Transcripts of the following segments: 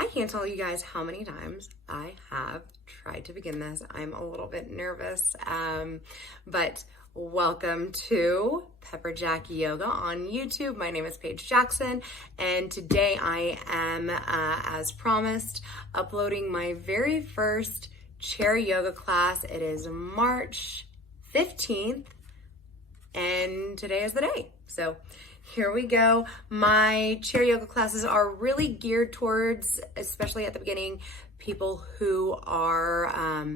I can't tell you guys how many times I have tried to begin this. I'm a little bit nervous, but welcome to Pepper Jack Yoga on YouTube. My name is Paige Jackson, and today I am, as promised, uploading my very first chair yoga class. It is March 15th, and today is the day. So here we go. My chair yoga classes are really geared towards, especially at the beginning, people who are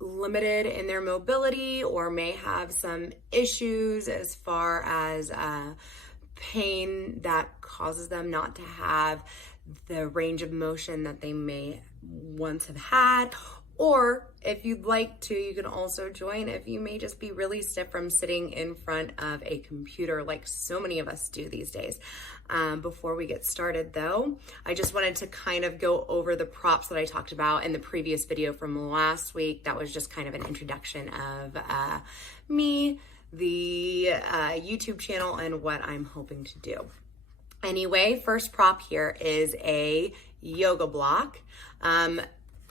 limited in their mobility or may have some issues as far as pain that causes them not to have the range of motion that they may once have had. Or if you'd like to, you can also join if you may just be really stiff from sitting in front of a computer like so many of us do these days. Before we get started though, I just wanted to kind of go over the props that I talked about in the previous video from last week. That was just kind of an introduction of me, the YouTube channel, and what I'm hoping to do. Anyway, first prop here is a yoga block.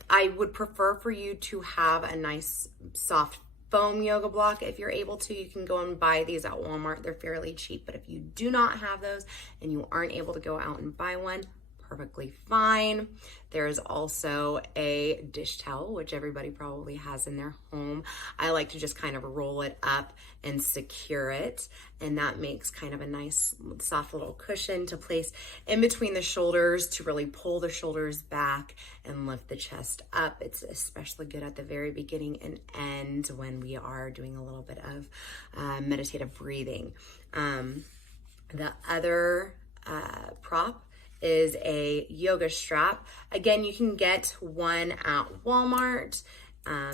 I would prefer for you to have a nice soft foam yoga block. If you're able to, you can go and buy these at Walmart. They're fairly cheap, but if you do not have those and you aren't able to go out and buy one, perfectly fine. There is also a dish towel, which everybody probably has in their home. I like to just kind of roll it up and secure it, and that makes kind of a nice soft little cushion to place in between the shoulders to really pull the shoulders back and lift the chest up. It's especially good at the very beginning and end when we are doing a little bit of meditative breathing. The other prop is a yoga strap. Again, you can get one at Walmart.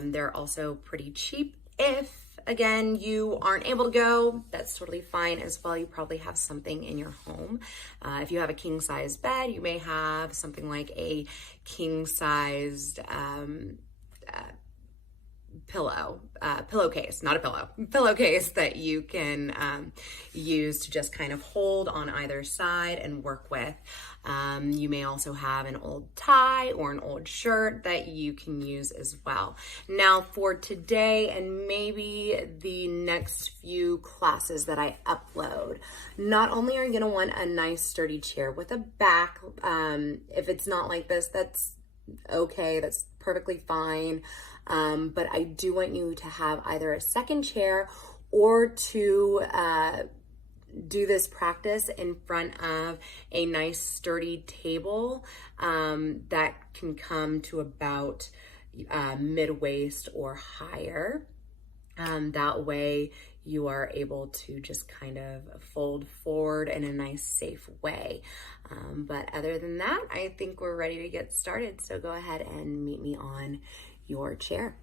They're also pretty cheap. If, again, you aren't able to go, that's totally fine as well. You probably have something in your home. If you have a king-size bed, you may have something like a king-sized pillowcase, not a pillow, pillowcase that you can use to just kind of hold on either side and work with. You may also have an old tie or an old shirt that you can use as well. Now for today and maybe the next few classes that I upload, not only are you gonna want a nice sturdy chair with a back, if it's not like this, that's okay, that's perfectly fine. But I do want you to have either a second chair or to do this practice in front of a nice sturdy table that can come to about mid-waist or higher. That way you are able to just kind of fold forward in a nice safe way. But other than that, I think we're ready to get started. So go ahead and meet me on your chair.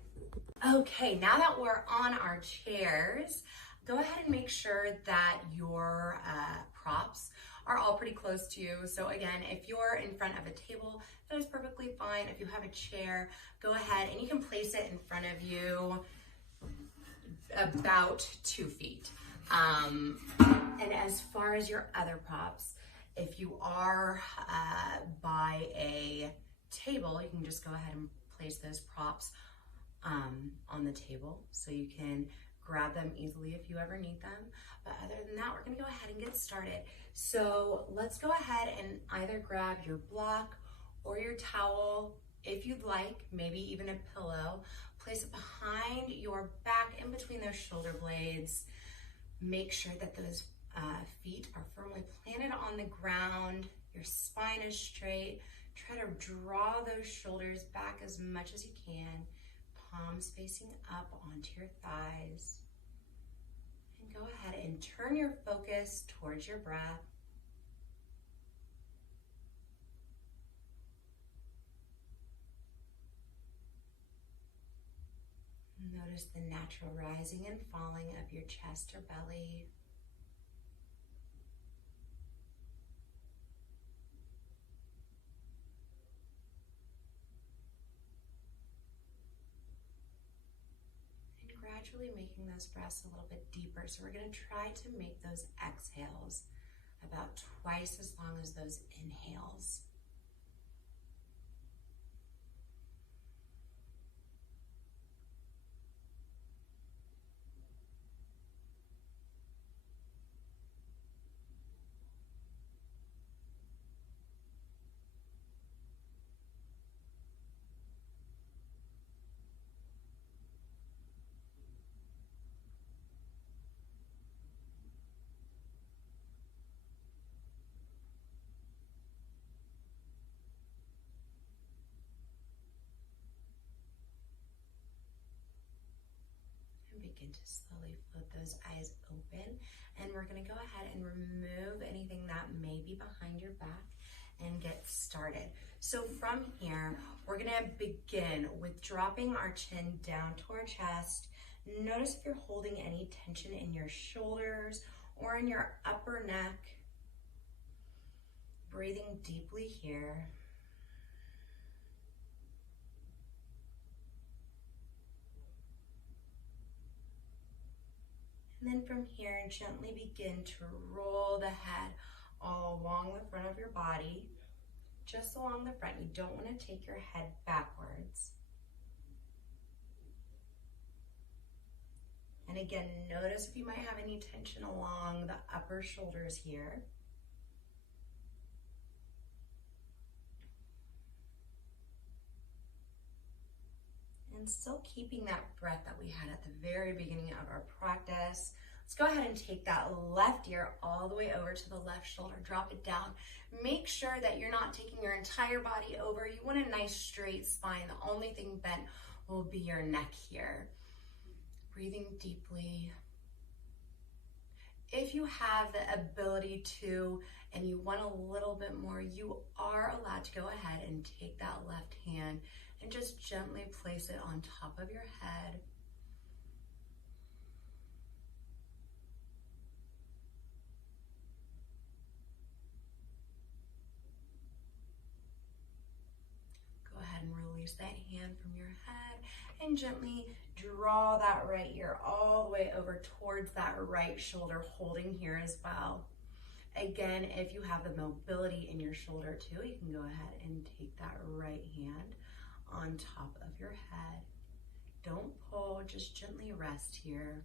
Okay, now that we're on our chairs, go ahead and make sure that your props are all pretty close to you. So again, if you're in front of a table, that is perfectly fine. If you have a chair, go ahead and you can place it in front of you about 2 feet. And as far as your other props, if you are by a table, you can just go ahead and place those props on the table so you can grab them easily if you ever need them. But other than that, we're gonna go ahead and get started. So let's go ahead and either grab your block or your towel if you'd like, maybe even a pillow. Place it behind your back in between those shoulder blades. Make sure that those feet are firmly planted on the ground. Your spine is straight. Try to draw those shoulders back as much as you can. Palms facing up onto your thighs. And go ahead and turn your focus towards your breath. Notice the natural rising and falling of your chest or belly. Gradually making those breaths a little bit deeper. So we're going to try to make those exhales about twice as long as those inhales. begin to slowly float those eyes open. And we're gonna go ahead and remove anything that may be behind your back and get started. So from here, we're gonna begin with dropping our chin down to our chest. Notice if you're holding any tension in your shoulders or in your upper neck. Breathing deeply here. And then from here, gently begin to roll the head all along the front of your body, just along the front. You don't want to take your head backwards. And again, notice if you might have any tension along the upper shoulders here. And still keeping that breath that we had at the very beginning of our practice. Let's go ahead and take that left ear all the way over to the left shoulder. Drop it down. Make sure that you're not taking your entire body over. You want a nice straight spine. The only thing bent will be your neck here. Breathing deeply. If you have the ability to, and you want a little bit more, you are allowed to go ahead and take that left hand and just gently place it on top of your head. Go ahead and release that hand from your head and gently draw that right ear all the way over towards that right shoulder, holding here as well. Again, if you have the mobility in your shoulder too, you can go ahead and take that right hand on top of your head. Don't pull, just gently rest here.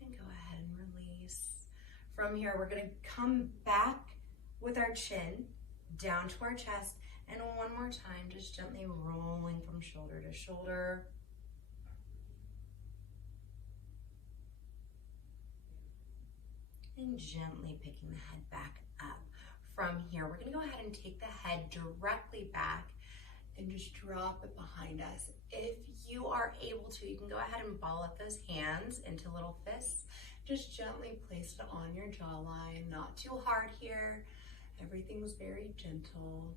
And go ahead and release. From here, we're gonna come back with our chin down to our chest, and one more time, just gently rolling from shoulder to shoulder. And gently picking the head back up. From here, we're gonna go ahead and take the head directly back and just drop it behind us. If you are able to, you can go ahead and ball up those hands into little fists. Just gently place it on your jawline, not too hard here. Everything's very gentle.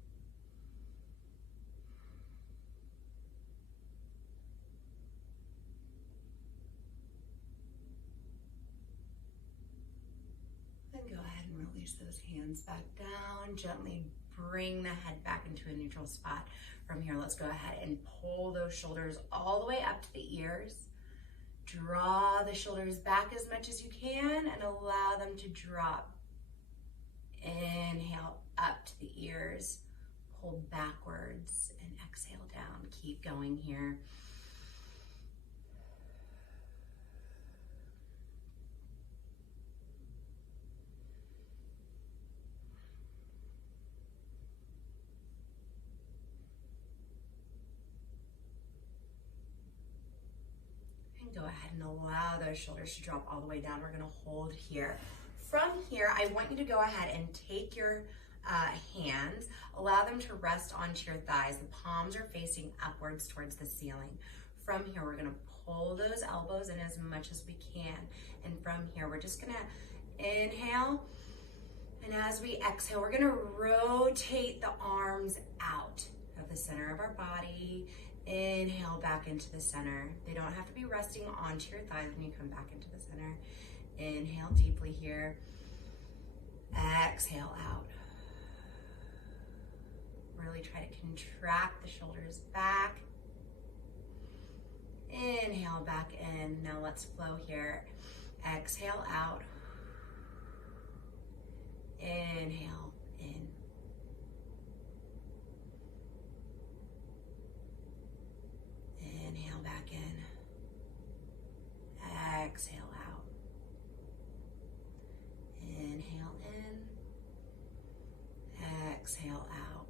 Then go ahead and release those hands back down. Gently bring the head back into a neutral spot. From here, let's go ahead and pull those shoulders all the way up to the ears. Draw the shoulders back as much as you can and allow them to drop. Inhale up to the ears, pull backwards and exhale down. Keep going here. And go ahead and allow those shoulders to drop all the way down. We're gonna hold here. From here, I want you to go ahead and take your hands, allow them to rest onto your thighs. The palms are facing upwards towards the ceiling. From here, we're gonna pull those elbows in as much as we can. And from here, we're just gonna inhale. And as we exhale, we're gonna rotate the arms out of the center of our body. Inhale back into the center. They don't have to be resting onto your thighs when you come back into the center. Inhale deeply here. Exhale out. Really try to contract the shoulders back. Inhale back in. Now let's flow here. Exhale out. Inhale in. Inhale back in. Exhale out. Inhale in. Exhale out.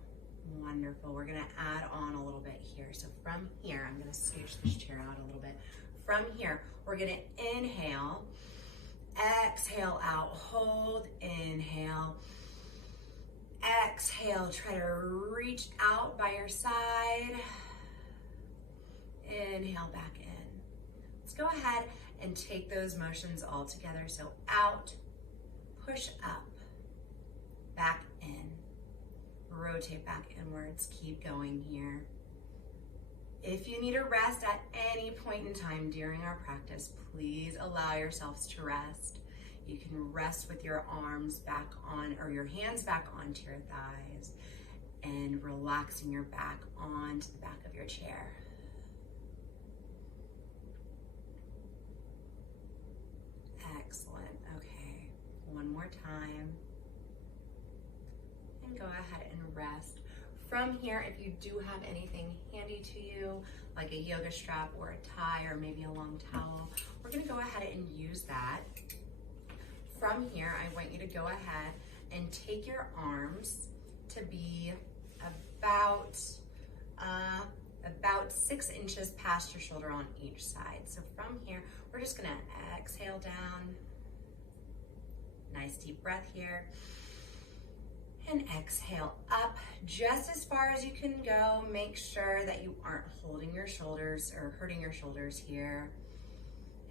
Wonderful. Wonderful. We're gonna add on a little bit here. So from here, I'm gonna scooch this chair out a little bit. From here, we're gonna inhale, exhale out, hold, inhale, exhale, try to reach out by your side, inhale back in. Let's go ahead and take those motions all together. So out, push up, back in, rotate back inwards, keep going here. If you need a rest at any point in time during our practice, please allow yourselves to rest. You can rest with your arms back on, or your hands back onto your thighs, and relaxing your back onto the back of your chair. Excellent. Okay, one more time. And go ahead and rest. From here, if you do have anything handy to you, like a yoga strap or a tie or maybe a long towel, we're gonna go ahead and use that. From here, I want you to go ahead and take your arms to be about 6 inches past your shoulder on each side. So from here, we're just gonna exhale down. Nice deep breath here. And exhale up just as far as you can go. Make sure that you aren't holding your shoulders or hurting your shoulders here.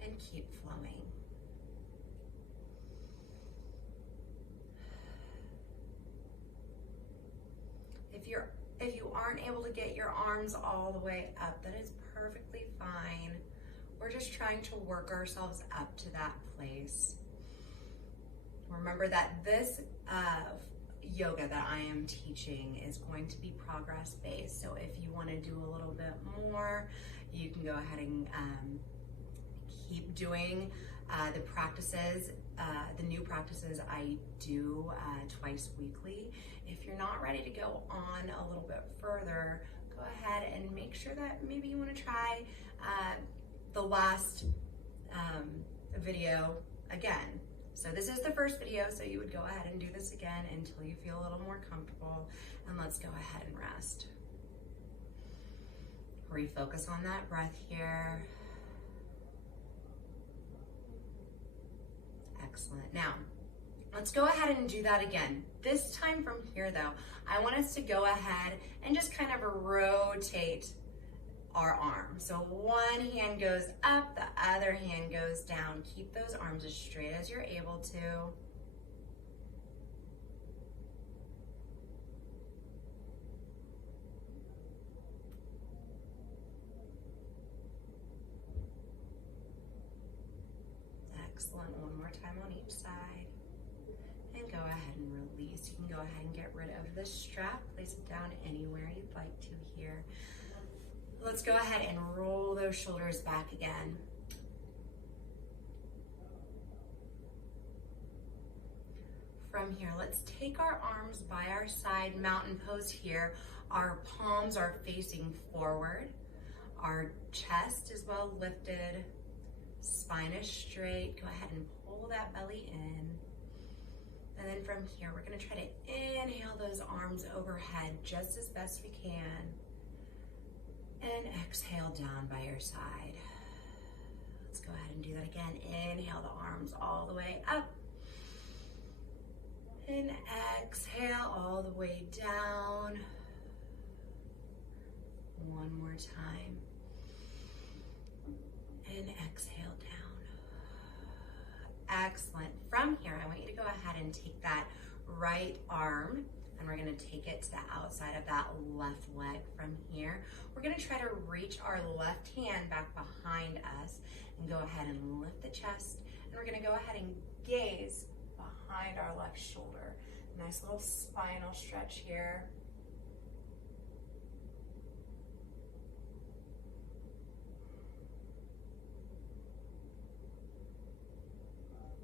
And keep flowing. If you aren't able to get your arms all the way up, that is perfectly fine. We're just trying to work ourselves up to that place. Remember that this yoga that I am teaching is going to be progress-based. So if you want to do a little bit more, you can go ahead and keep doing the practices, the new practices I do twice weekly. If you're not ready to go on a little bit further, go ahead and make sure that maybe you want to try the last video again. So this is the first video, so you would go ahead and do this again until you feel a little more comfortable, and let's go ahead and rest. Refocus on that breath here. Excellent. Now, let's go ahead and do that again. This time from here though, I want us to go ahead and just kind of rotate our arm. So one hand goes up, the other hand goes down. Keep those arms as straight as you're able to. Excellent. One more time on each side. And go ahead and release. You can go ahead and get rid of the strap. Place it down anywhere you'd like to here. Let's go ahead and roll those shoulders back again. From here, let's take our arms by our side, mountain pose here. Our palms are facing forward. Our chest is well lifted. Spine is straight. Go ahead and pull that belly in. And then from here, we're gonna try to inhale those arms overhead just as best we can. And exhale down by your side. Let's go ahead and do that again. Inhale the arms all the way up. And exhale all the way down. One more time. And exhale down. Excellent. From here, I want you to go ahead and take that right arm, and we're gonna take it to the outside of that left leg. From here, we're gonna try to reach our left hand back behind us and go ahead and lift the chest. And we're gonna go ahead and gaze behind our left shoulder. Nice little spinal stretch here.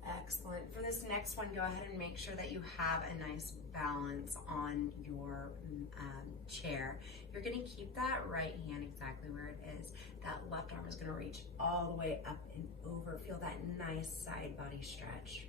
Excellent. For this next one, go ahead and make sure that you have a nice balance on your chair. You're going to keep that right hand exactly where it is. That left arm is going to reach all the way up and over. Feel that nice side body stretch.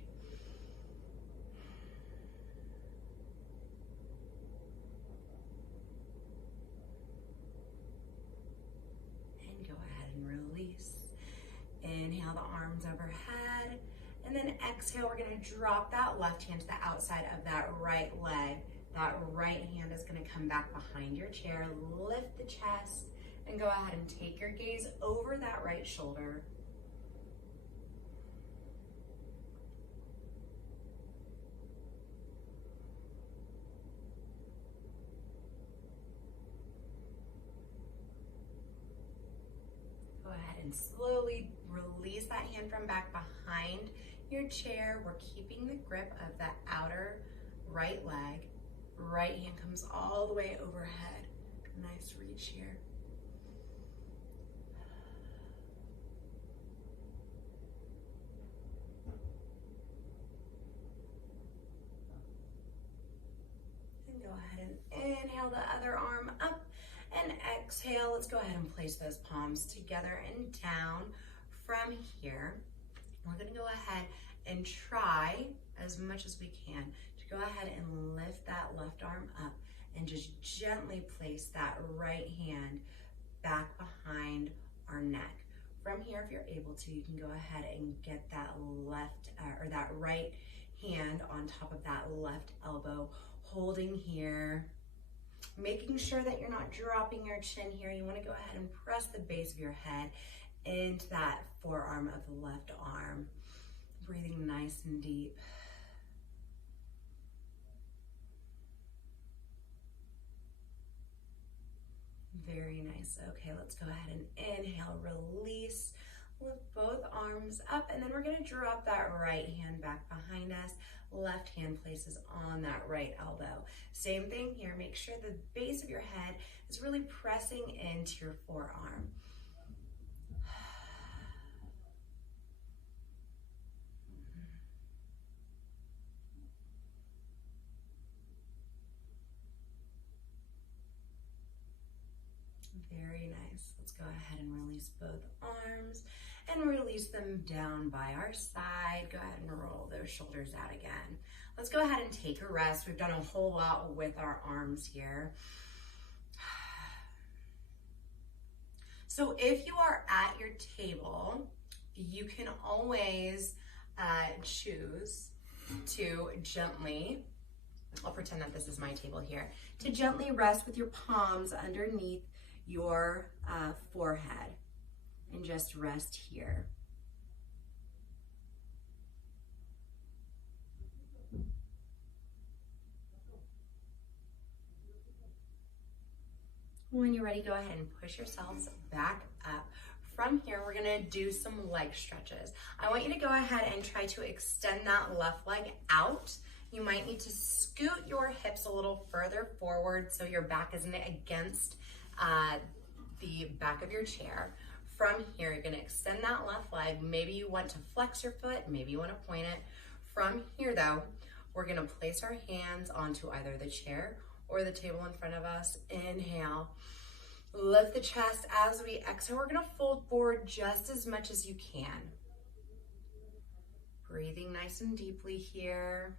arms overhead. And then exhale, we're gonna drop that left hand to the outside of that right leg. That right hand is gonna come back behind your chair, lift the chest, and go ahead and take your gaze over that right shoulder. Go ahead and slowly release that hand from back behind your chair. We're keeping the grip of that outer right leg. Right hand comes all the way overhead. Nice reach here. And go ahead and inhale the other arm up and exhale. Let's go ahead and place those palms together and down. From here, we're gonna go ahead and try as much as we can to go ahead and lift that left arm up and just gently place that right hand back behind our neck. From here, if you're able to, you can go ahead and get that left or that right hand on top of that left elbow, holding here, making sure that you're not dropping your chin here. You want to go ahead and press the base of your head into that forearm of the left arm. Breathing nice and deep. Very nice. Okay, let's go ahead and inhale, release, lift both arms up, and then we're gonna drop that right hand back behind us. Left hand places on that right elbow. Same thing here, make sure the base of your head is really pressing into your forearm. Very nice. Let's go ahead and release both arms and release them down by our side. Go ahead and roll those shoulders out again. Let's go ahead and take a rest. We've done a whole lot with our arms here. So if you are at your table, you can always choose to gently, I'll pretend that this is my table here, to gently rest with your palms underneath your forehead and just rest here. When you're ready, go ahead and push yourselves back up. From here, we're gonna do some leg stretches. I want you to go ahead and try to extend that left leg out. You might need to scoot your hips a little further forward so your back isn't against the back of your chair. From here, you're gonna extend that left leg. Maybe you want to flex your foot, maybe you wanna point it. From here though, we're gonna place our hands onto either the chair or the table in front of us. Inhale, lift the chest. As we exhale, we're gonna fold forward just as much as you can. Breathing nice and deeply here.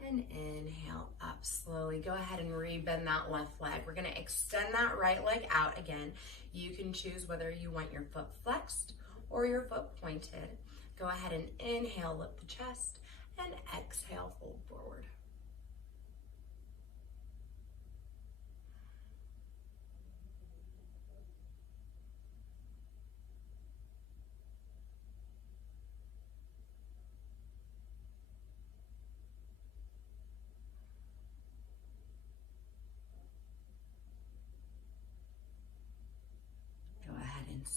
And inhale up slowly. Go ahead and rebend that left leg. We're gonna extend that right leg out again. You can choose whether you want your foot flexed or your foot pointed. Go ahead and inhale, lift the chest, and exhale, fold forward.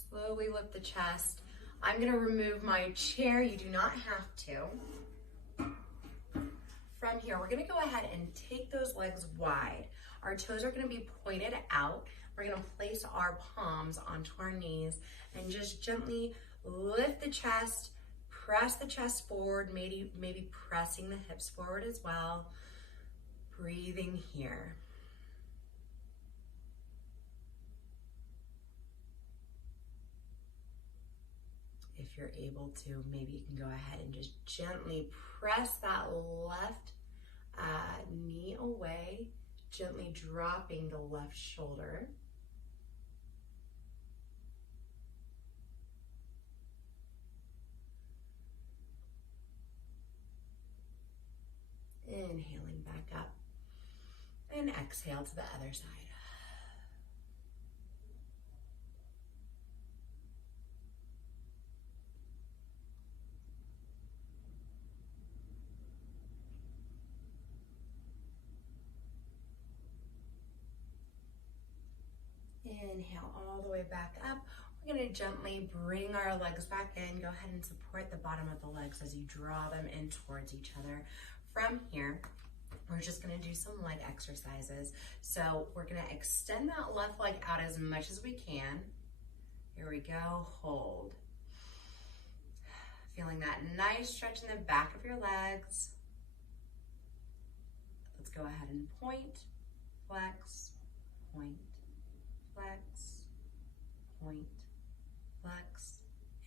Slowly lift the chest. I'm gonna remove my chair. You do not have to. From here, we're gonna go ahead and take those legs wide. Our toes are gonna be pointed out. We're gonna place our palms onto our knees and just gently lift the chest, press the chest forward, maybe pressing the hips forward as well. Breathing here. If you're able to, maybe you can go ahead and just gently press that left knee away, gently dropping the left shoulder. Inhaling back up, and exhale to the other side. Inhale all the way back up. We're going to gently bring our legs back in. Go ahead and support the bottom of the legs as you draw them in towards each other. From here, we're just going to do some leg exercises. So we're going to extend that left leg out as much as we can. Here we go. Hold. Feeling that nice stretch in the back of your legs. Let's go ahead and point, flex, point, flex, point, flex,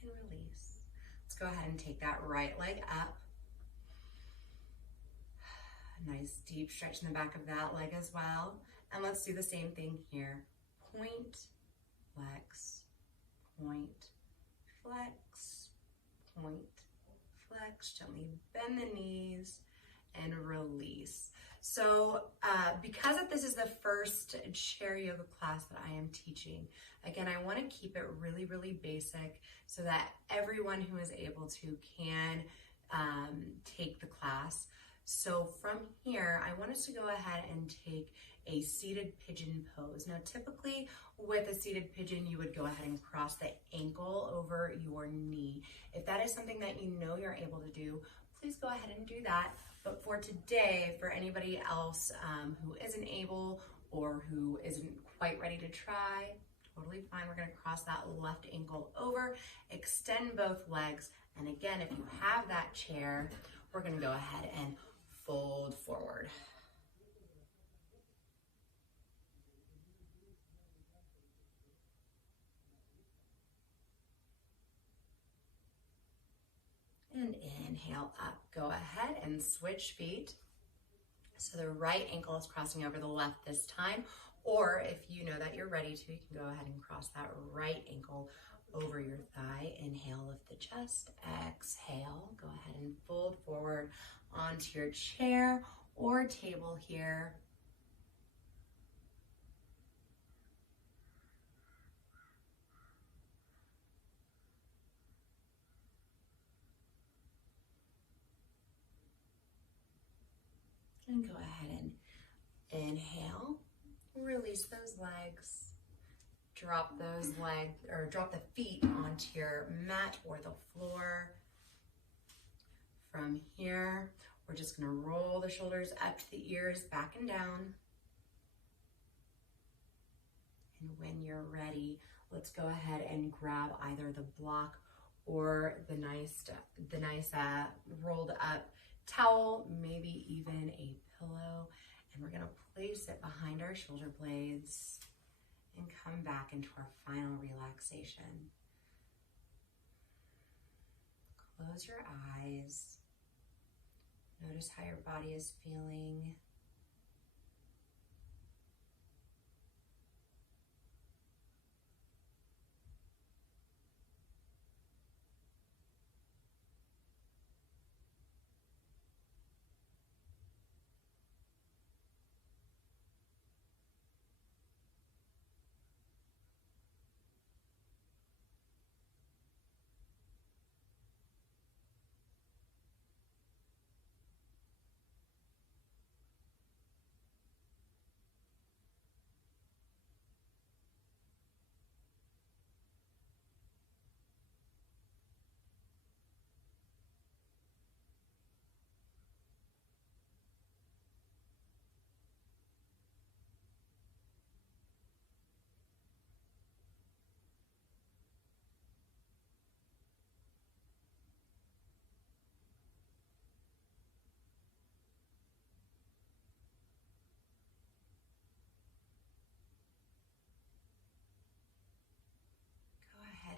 and release. Let's go ahead and take that right leg up. Nice deep stretch in the back of that leg as well. And let's do the same thing here. Point, flex, point, flex, point, flex. Gently bend the knees and release. So because this is the first chair yoga class that I am teaching, again, I want to keep it really, really basic so that everyone who is able to can take the class. So from here, I want us to go ahead and take a seated pigeon pose. Now, typically with a seated pigeon, you would go ahead and cross the ankle over your knee. If that is something that you know you're able to do, please go ahead and do that. But for today, for anybody else who isn't able or who isn't quite ready to try, totally fine. We're gonna cross that left ankle over, extend both legs. And again, if you have that chair, we're gonna go ahead and fold forward. And inhale up. Go ahead and switch feet. So the right ankle is crossing over the left this time, or if you know that you're ready to, you can go ahead and cross that right ankle over your thigh. Inhale, lift the chest. Exhale, go ahead and fold forward onto your chair or table here. And go ahead and inhale, release those legs, drop those legs, or drop the feet onto your mat or the floor. From here, we're just gonna roll the shoulders up to the ears, back and down. And when you're ready, let's go ahead and grab either the block or the nice rolled up towel, maybe even a pillow, and we're gonna place it behind our shoulder blades and come back into our final relaxation. Close your eyes. Notice how your body is feeling.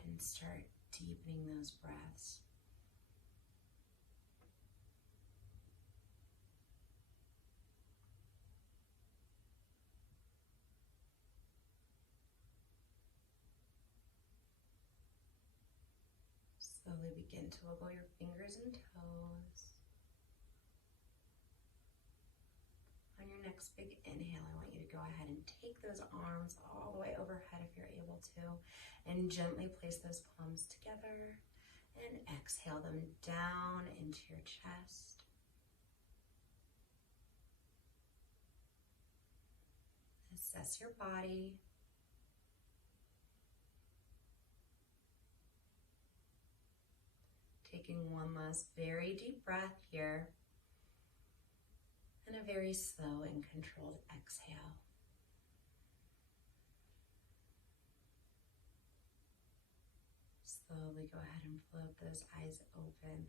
And start deepening those breaths. Slowly begin to wiggle your fingers and toes. On your next big inhale, I want you to go ahead and take those arms all the way overhead if you're able to, and gently place those palms together, and exhale them down into your chest. Assess your body. Taking one last very deep breath here, and a very slow and controlled exhale. Slowly go ahead and float those eyes open.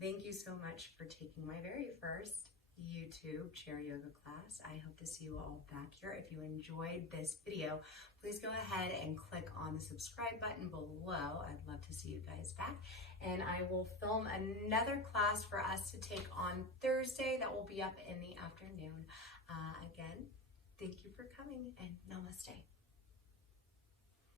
Thank you so much for taking my very first YouTube chair yoga class. I hope to see you all back here. If you enjoyed this video, please go ahead and click on the subscribe button below. I'd love to see you guys back. And I will film another class for us to take on Thursday that will be up in the afternoon. Again, thank you for coming, and namaste.